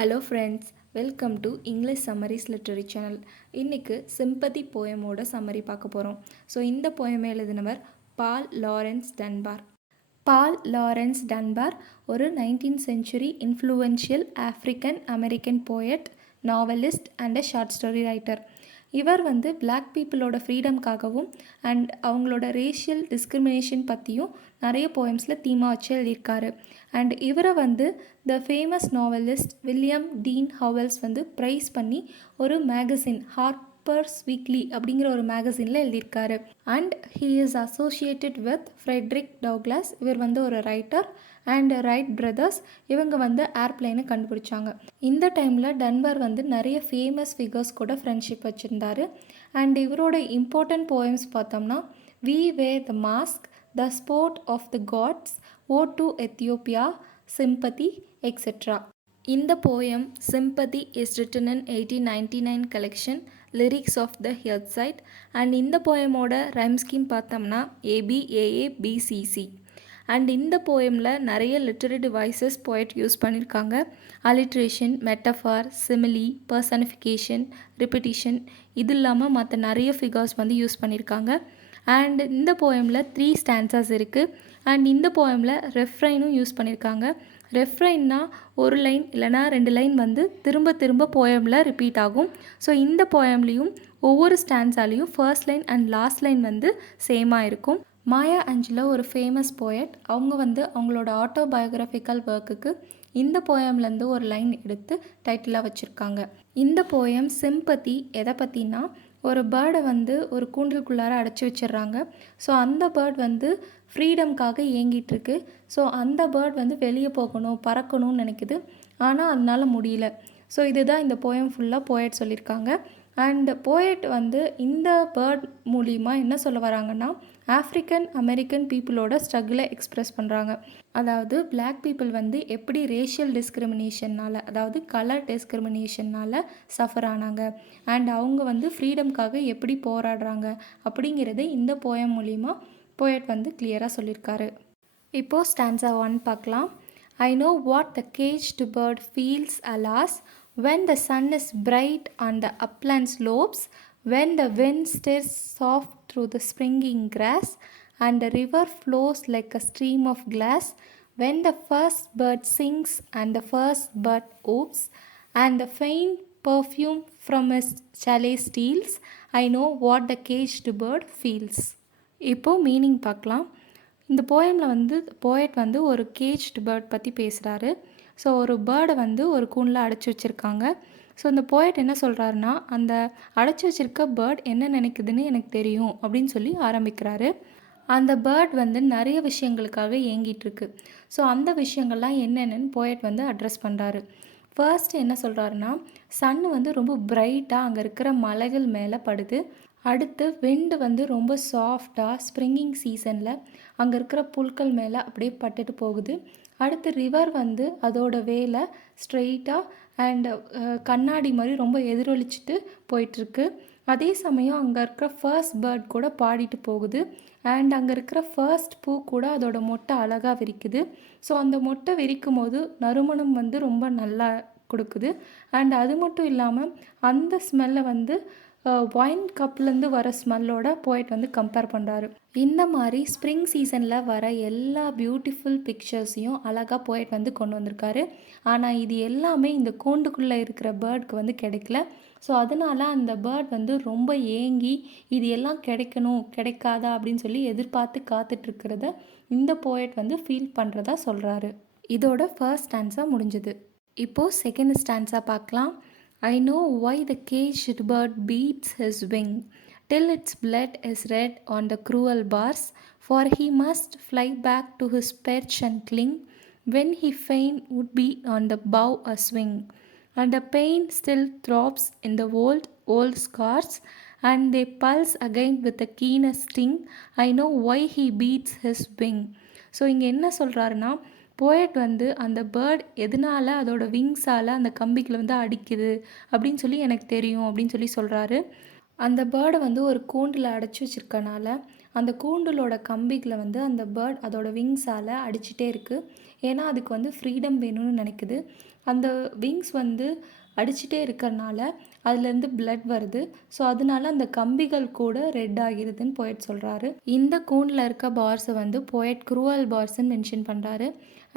Hello friends, welcome to English summaries literary channel. இன்றைக்கு sympathy போயமோட summary பார்க்க போகிறோம். ஸோ இந்த போயம் எழுதினவர் Paul Laurence Dunbar. Paul Laurence Dunbar ஒரு 19th century influential African American poet, novelist and short story writer. இவர் black பீப்புளோட ஃப்ரீடம்காகவும் அண்ட் அவங்களோட ரேஷியல் டிஸ்கிரிமினேஷன் பற்றியும் நிறைய போயம்ஸில் தீமாக வச்சு எழுதியிருக்காரு. அண்ட் இவரை the famous novelist William Dean Howells praise பண்ணி ஒரு மேகசின் ஹார்ப்பர்ஸ் வீக்லி அப்படிங்கிற ஒரு மேகசினில் எழுதியிருக்காரு. And he is associated with Frederick Douglass. இவர் ஒரு ரைட்டர் அண்ட் ரைட் பிரதர்ஸ். இவங்க ஏர்பிளைனை கண்டுபிடிச்சாங்க. இந்த டைமில் டன்பார் நிறைய ஃபேமஸ் ஃபிகர்ஸ் கூட ஃப்ரெண்ட்ஷிப் வச்சுருந்தார். அண்ட் இவரோட இம்பார்ட்டண்ட் போயம்ஸ் பார்த்தோம்னா we wear the mask, the sport of the gods, ode to Ethiopia, sympathy, etcetera. இந்த poem sympathy is written in 1899 collection lyrics of the hearthside. And இந்த போயமோட rhyme scheme பார்த்தோம்னா ABAABCC. And இந்த போயமில் நிறைய literary devices poet use பண்ணியிருக்காங்க. Alliteration, metaphor, simile, personification, repetition, இது இல்லாமல் மற்ற நிறைய ஃபிகர்ஸ் யூஸ் பண்ணியிருக்காங்க. அண்ட் இந்த போயமில் 3 ஸ்டான்சஸ் இருக்குது. அண்ட் இந்த போயமில் ரெஃப்ரைனும் யூஸ் பண்ணியிருக்காங்க. ரெஃப்ரைன்னா ஒரு லைன் இல்லைனா 2 லைன் திரும்ப திரும்ப போயமில் ரிப்பீட் ஆகும். ஸோ இந்த போயம்லேயும் ஒவ்வொரு ஸ்டான்ஸாலையும் first line and last line சேமாக இருக்கும். மாயா ஆஞ்சலோ ஒரு ஃபேமஸ் போயட். அவங்க அவங்களோட ஆட்டோபயோகிராஃபிக்கல் ஒர்க்குக்கு இந்த போயம்லேருந்து ஒரு லைன் எடுத்து டைட்டிலாக வச்சுருக்காங்க. இந்த போயம் சிம்பத்தி எதை பற்றினா, ஒரு பேர்டை ஒரு கூண்டுக்குள்ளார அடைச்சி வச்சிடுறாங்க. ஸோ அந்த பேர்ட் ஃப்ரீடம்காக ஏங்கிட்டுருக்கு. ஸோ அந்த பேர்ட் வெளியே போகணும், பறக்கணும்னு நினைக்குது. ஆனால் அதனால முடியல. ஸோ இதுதான் இந்த போயம் ஃபுல்லாக போயட் சொல்லியிருக்காங்க. அண்ட் போயட் இந்த பேர்ட் மூலிமா என்ன சொல்ல வராங்கன்னா, ஆஃப்ரிக்கன் அமெரிக்கன் பீப்புளோட ஸ்ட்ரகிளை எக்ஸ்ப்ரெஸ் பண்ணுறாங்க. அதாவது பிளாக் பீப்புள் எப்படி ரேஷியல் டிஸ்கிரிமினேஷன்னால், அதாவது கலர் டிஸ்கிரிமினேஷன்னால் சஃபர் ஆனாங்க அண்ட் அவங்க ஃப்ரீடம்காக எப்படி போராடுறாங்க அப்படிங்கிறது இந்த போயம் மூலிமா போயட் கிளியராக சொல்லியிருக்காரு. இப்போது ஸ்டான்ஸா 1 பார்க்கலாம். I know what the caged bird feels, alas, when the sun is bright on the upland slopes, when the wind stirs soft through the springing grass, and the river flows like a stream of glass, when the first bird sings and the first bird whoops, and the faint perfume from his chalice steals, I know what the caged bird feels. இப்போது meaning பார்க்கலாம். இந்த போயமில் poet ஒரு caged bird பற்றி பேசுகிறாரு. So ஒரு பேர்டை ஒரு கூண்டில் அடைச்சி வச்சுருக்காங்க. ஸோ இந்த போயட் என்ன சொல்கிறாருன்னா, அந்த அடைச்சி வச்சுருக்க பேர்ட் என்ன நினைக்குதுன்னு எனக்கு தெரியும் அப்படின்னு சொல்லி ஆரம்பிக்கிறாரு. அந்த பேர்ட் நிறைய விஷயங்களுக்காக ஏங்கிட்டுருக்கு. ஸோ அந்த விஷயங்கள்லாம் என்னென்னு போயட் அட்ரஸ் பண்ணுறாரு. ஃபர்ஸ்ட் என்ன சொல்கிறாருன்னா, சன்னு ரொம்ப பிரைட்டாக அங்கே இருக்கிற மலைகள் மேலே படுது. அடுத்து விண்டு ரொம்ப சாஃப்டாக ஸ்ப்ரிங்கிங் சீசனில் அங்கே இருக்கிற புல்கள் மேலே அப்படியே பட்டுட்டு போகுது. அடுத்து ரிவர் அதோட வேலை ஸ்ட்ரெயிட்டாக அண்ட் கண்ணாடி மாதிரி ரொம்ப எதிரொலிச்சிட்டு போயிட்டுருக்கு. அதே சமயம் அங்கே இருக்கிற ஃபர்ஸ்ட் பேர்ட் கூட பாடிட்டு போகுது. அண்ட் அங்கே இருக்கிற ஃபர்ஸ்ட் பூ கூட அதோட மொட்டை அழகாக விரிக்குது. ஸோ அந்த மொட்டை விரிக்கும் போது நறுமணம் ரொம்ப நல்லா கொடுக்குது. அண்ட் அது மட்டும் இல்லாமல் அந்த ஸ்மெல்லை ஒயின் கப்லேருந்து வர ஸ்மெல்லோட போயட் கம்பேர் பண்ணுறாரு. இந்த மாதிரி ஸ்ப்ரிங் சீசனில் வர எல்லா பியூட்டிஃபுல் பிக்சர்ஸையும் அழகாக போயட் கொண்டு வந்திருக்காரு. ஆனால் இது எல்லாமே இந்த கூண்டுக்குள்ளே இருக்கிற பேர்டுக்கு கிடைக்கல. ஸோ அதனால் அந்த பேர்ட் ரொம்ப ஏங்கி இது எல்லாம் கிடைக்கணும், கிடைக்காதா அப்படின்னு சொல்லி எதிர்பார்த்து காத்துட்ருக்கிறத இந்த போயட் ஃபீல் பண்ணுறதா சொல்கிறாரு. இதோட ஃபர்ஸ்ட் ஸ்டான்ஸா முடிஞ்சுது. இப்போது செகண்ட் ஸ்டான்ஸாக பார்க்கலாம். I know why the caged bird beats his wing, till its blood is red on the cruel bars, for he must fly back to his perch and cling, when he fain would be on the bough a swing. And the pain still throbs in the old scars, and they pulse again with the keenest sting. I know why he beats his wing. So இங்கே என்ன சொல்கிறாருன்னா, poet அந்த bird எதனால் அதோட விங்ஸால் அந்த கம்பிகளை அடிக்குது அப்படின்னு சொல்லி எனக்கு தெரியும் அப்படின்னு சொல்லி சொல்கிறாரு. அந்த பேர்டை ஒரு கூண்டில் அடைச்சி வச்சுருக்கனால அந்த கூண்டுலோட கம்பிகளை அந்த பேர்ட் அதோட விங்ஸால் அடிச்சிட்டே இருக்குது. ஏன்னா அதுக்கு ஃப்ரீடம் வேணும்னு நினைக்குது. அந்த விங்ஸ் வந்து அடிச்சுட்டே இருக்கிறனால அதுலேருந்து பிளட் வருது. ஸோ அதனால அந்த கம்பிகள் கூட ரெட் ஆகிருதுன்னு போயட் சொல்கிறாரு. இந்த கூண்டில் இருக்க பார்ஸை வந்து போயட் குரூவல் பார்ஸ்ன்னு மென்ஷன் பண்ணுறாரு.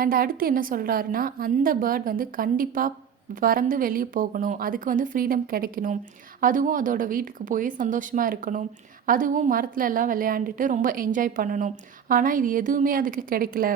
அண்ட் அடுத்து என்ன சொல்கிறாருன்னா, அந்த பேர்ட் வந்து கண்டிப்பாக பறந்து வெளியே போகணும், அதுக்கு வந்து ஃப்ரீடம் கிடைக்கணும், அதுவும் அதோட வீட்டுக்கு போய் சந்தோஷமாக இருக்கணும், அதுவும் மரத்துல எல்லாம் விளையாண்டுட்டு ரொம்ப என்ஜாய் பண்ணணும். ஆனால் இது எதுவுமே அதுக்கு கிடைக்கல.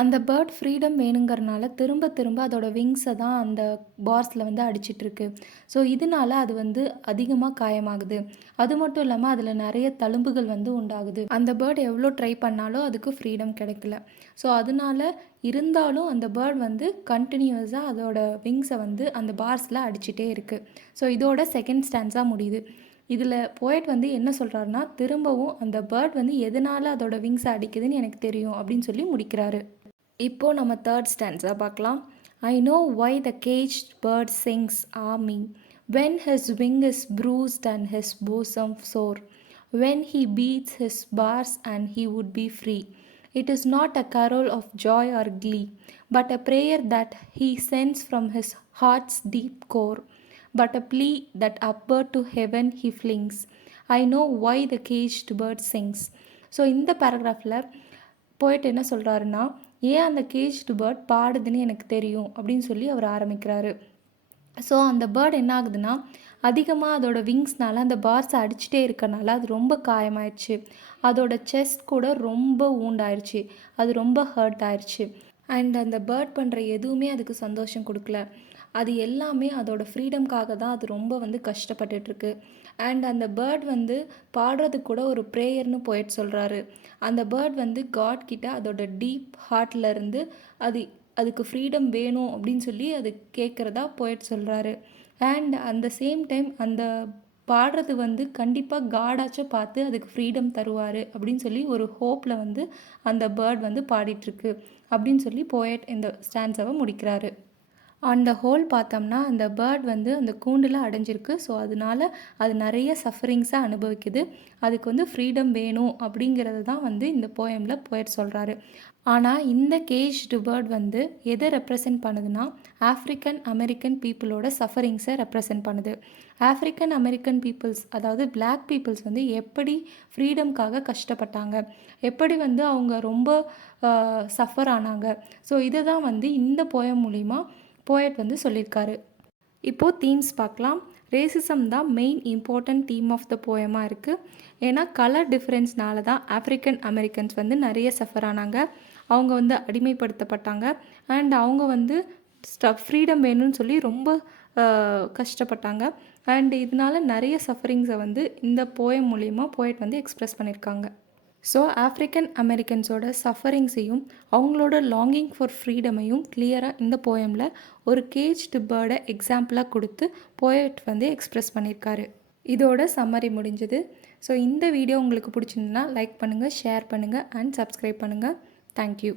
அந்த பேர்ட் ஃப்ரீடம் வேணுங்கிறனால திரும்ப திரும்ப அதோட விங்ஸை தான் அந்த பார்ஸில் வந்து அடிச்சிட்ருக்கு. ஸோ இதனால அது வந்து அதிகமாக காயமாகுது. அது மட்டும் இல்லாமல் அதில் நிறைய தழும்புகள் வந்து உண்டாகுது. அந்த பேர்ட் எவ்வளோ ட்ரை பண்ணாலும் அதுக்கு ஃப்ரீடம் கிடைக்கல. ஸோ அதனால இருந்தாலும் அந்த பேர்ட் வந்து கண்டினியூஸாக அதோட விங்ஸை வந்து அந்த பார்ஸில் அடிச்சிட்டே இருக்குது. ஸோ இதோட செகண்ட் ஸ்டான்ஸாக முடியுது. இதில் போயட் வந்து என்ன சொல்கிறாருன்னா, திரும்பவும் அந்த பேர்ட் வந்து எதனால் அதோட விங்ஸை அடிக்குதுன்னு எனக்கு தெரியும் அப்படின்னு சொல்லி முடிக்கிறாரு. இப்போது நம்ம தேர்ட் ஸ்டான்ஸாக பார்க்கலாம். I know why the கேஜ்ட் bird Singh ஆமி when his wing is bruised and his bosom sore, when he beats his bars and he would be free. It is not a carol of joy or glee, but a prayer that he sends from his heart's deep core, but a plea that upward to heaven he flings. I know why the caged bird sings. So இந்த பேராகிராஃபில் போய்ட்டு என்ன சொல்கிறாருன்னா, ஏன் அந்த caged bird பாடுதுன்னு எனக்கு தெரியும் அப்படின்னு சொல்லி அவர் ஆரம்பிக்கிறாரு. ஸோ அந்த பேர்ட் என்ன ஆகுதுன்னா, அதிகமாக அதோட விங்ஸ்னால் அந்த பார்ஸை அடிச்சுட்டே இருக்கனால அது ரொம்ப காயமாயிடுச்சு. அதோட செஸ்ட் கூட ரொம்ப ஊண்டாயிடுச்சு. அது ரொம்ப ஹர்ட் ஆயிடுச்சு. அண்ட் அந்த பேர்ட் பண்ணுற எதுவுமே அதுக்கு சந்தோஷம் கொடுக்கல. அது எல்லாமே அதோட ஃப்ரீடம்காக தான் அது ரொம்ப வந்து கஷ்டப்பட்டுட்ருக்கு. அண்ட் அந்த பேர்ட் வந்து பாடுறதுக்கு கூட ஒரு ப்ரேயர்னு போய்ட்டு சொல்கிறாரு. அந்த பேர்ட் வந்து காட் கிட்ட அதோட டீப் ஹார்ட்லேருந்து அதுக்கு ஃப்ரீடம் வேணும் அப்படின்னு சொல்லி அது கேட்குறதா போய்ட்டு சொல்கிறாரு. அண்ட் அந்த சேம் டைம் அந்த பாடுறது வந்து கண்டிப்பாக காடாச்சும் பார்த்து அதுக்கு ஃப்ரீடம் தருவார் அப்படின்னு சொல்லி ஒரு ஹோப்பில் வந்து அந்த பேர்ட் வந்து பாடிட்டுருக்கு அப்படின்னு சொல்லி போயட் இந்த ஸ்டான்ஸாவை முடிக்கிறாரு. ஆன் த ஹோல் பார்த்தோம்னா அந்த பேர்ட் வந்து அந்த கூண்டில் அடைஞ்சிருக்கு. ஸோ அதனால அது நிறைய சஃபரிங்ஸை அனுபவிக்குது. அதுக்கு வந்து ஃப்ரீடம் வேணும் அப்படிங்கிறது தான் வந்து இந்த போயமில் போயட் சொல்கிறாரு. ஆனால் இந்த கேஜ்டு பேர்ட் வந்து எதை ரெப்ரசன்ட் பண்ணுதுன்னா, ஆஃப்ரிக்கன் அமெரிக்கன் பீப்புளோட சஃபரிங்ஸை ரெப்ரசன்ட் பண்ணுது. ஆஃப்ரிக்கன் அமெரிக்கன் பீப்புள்ஸ், அதாவது பிளாக் பீப்புள்ஸ் வந்து எப்படி ஃப்ரீடம்காக கஷ்டப்பட்டாங்க, எப்படி வந்து அவங்க ரொம்ப சஃபர் ஆனாங்க. ஸோ இதை தான் வந்து இந்த போயம் மூலிமா போயட் வந்து சொல்லியிருக்காரு. இப்போது தீம்ஸ் பார்க்கலாம். ரேசிசம் தான் main important theme of the போயமாக இருக்குது. ஏன்னா கலர் டிஃப்ரென்ஸ்னால தான் ஆஃப்ரிக்கன் அமெரிக்கன்ஸ் வந்து நிறைய சஃபர் ஆனாங்க. அவங்க வந்து அடிமைப்படுத்தப்பட்டாங்க. அண்ட் அவங்க வந்து ஃப்ரீடம் வேணும்னு சொல்லி ரொம்ப கஷ்டப்பட்டாங்க. அண்ட் இதனால நிறைய சஃபரிங்ஸை வந்து இந்த போயம் மூலிமா போயட் வந்து எக்ஸ்ப்ரெஸ் பண்ணியிருக்காங்க. ஸோ ஆஃப்ரிக்கன் அமெரிக்கன்ஸோட சஃபரிங்ஸையும் அவங்களோட லாங்கிங் ஃபார் ஃப்ரீடமையும் கிளியராக இந்த போயமில் ஒரு கேஜ்டு பேர்டை எக்ஸாம்பிளாக கொடுத்து போயட் வந்து எக்ஸ்ப்ரெஸ் பண்ணியிருக்காரு. இதோட சம்மரி முடிஞ்சது. ஸோ இந்த வீடியோ உங்களுக்கு பிடிச்சிருந்துன்னா லைக் பண்ணுங்கள், ஷேர் பண்ணுங்கள் அண்ட் சப்ஸ்கிரைப் பண்ணுங்கள். தேங்க்யூ.